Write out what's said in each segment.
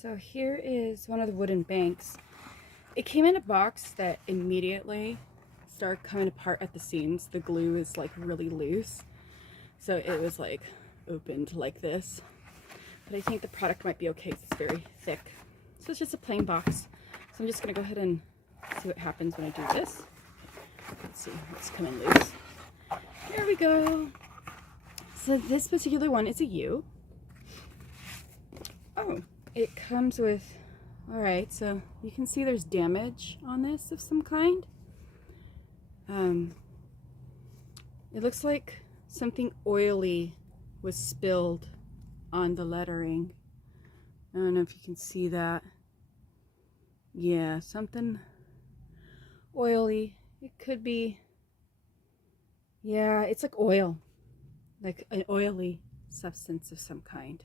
So here is one of the wooden banks. It came in a box that immediately started coming apart at the seams. The glue is like really loose. So it was like opened like this. But I think the product might be okay because it's very thick. So it's just a plain box. So I'm just gonna go ahead and see what happens when I do this. Let's see what's coming loose. There we go. So this particular one is a U. Oh, it comes with, all right, so you can see there's damage on this of some kind. It looks like something oily was spilled on the lettering. I don't know if you can see that. Yeah, something oily. It could be, yeah, it's like oil, like an oily substance of some kind.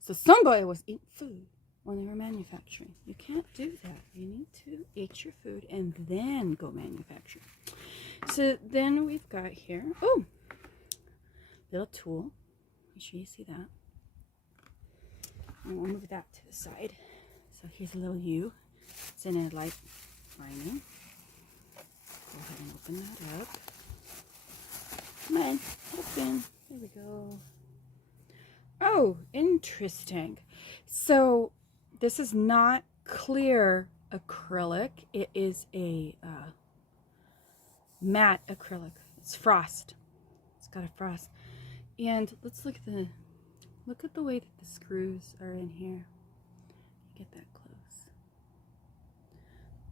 So somebody was eating food when they were manufacturing. You can't do that. You need to eat your food and then go manufacture. So then we've got here, oh, little tool. Make sure you see that. And we'll move that to the side. So here's a little U. It's in a light lining. Go ahead and open that up. Come on, open. There we go. Oh, interesting. So this is not clear acrylic. It is a matte acrylic. It's frost. It's got a frost. And let's look at the way that the screws are in here. Get that close.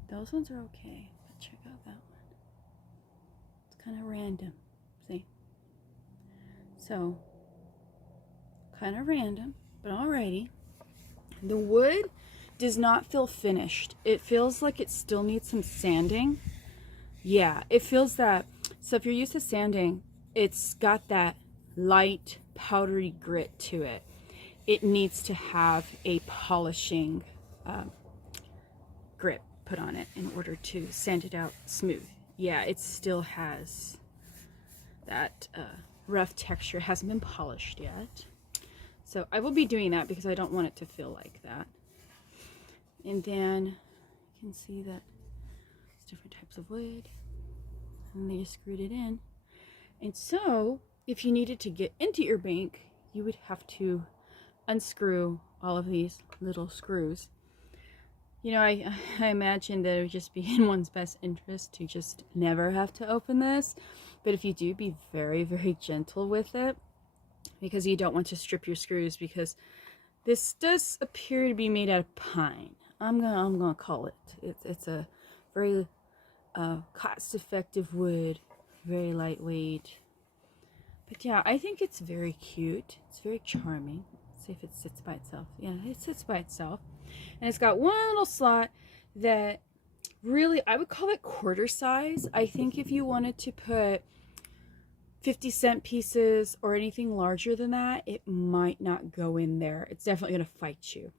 Those ones are okay, but check out that one. It's kind of random. See? So kind of random, but alrighty. The wood does not feel finished. It feels like it still needs some sanding. Yeah, it feels that. So if you're used to sanding, it's got that light powdery grit to it. It needs to have a polishing grip put on it in order to sand it out smooth. Yeah, it still has that rough texture. It hasn't been polished yet. So I will be doing that because I don't want it to feel like that. And then you can see that it's different types of wood. And they just screwed it in. And so if you needed to get into your bank, you would have to unscrew all of these little screws. You know, I imagine that it would just be in one's best interest to just never have to open this. But if you do, be very, very gentle with it, because you don't want to strip your screws, because this does appear to be made out of pine. I'm gonna call it. It's a very cost-effective wood, very lightweight. But yeah, I think it's very cute. It's very charming. Let's see if it sits by itself. Yeah, it sits by itself. And it's got one little slot that really, I would call it quarter size. I think if you wanted to put 50-cent pieces or anything larger than that, it might not go in there. It's definitely going to fight you.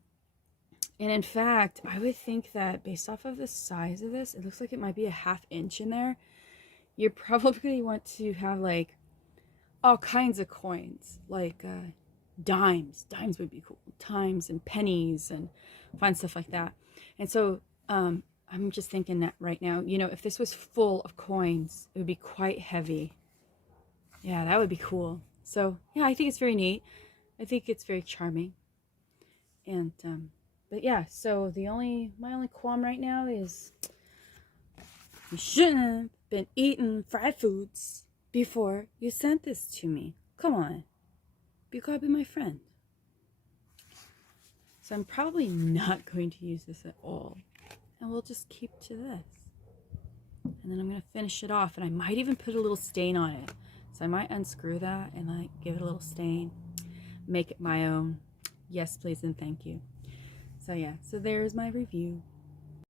And in fact, I would think that based off of the size of this, it looks like it might be a ½ inch in there. You probably want to have like all kinds of coins, like dimes. Dimes would be cool. Dimes and pennies and fun stuff like that. And so I'm just thinking that right now, you know, if this was full of coins, it would be quite heavy. Yeah, that would be cool. So yeah, I think it's very neat. I think it's very charming. And but yeah, so my only qualm right now is you shouldn't have been eating fried foods before you sent this to me. Come on, you gotta be my friend. So I'm probably not going to use this at all, and we'll just keep to this. And then I'm gonna finish it off, and I might even put a little stain on it. So I might unscrew that and like give it a little stain, make it my own. Yes, please and thank you. So yeah, so there's my review.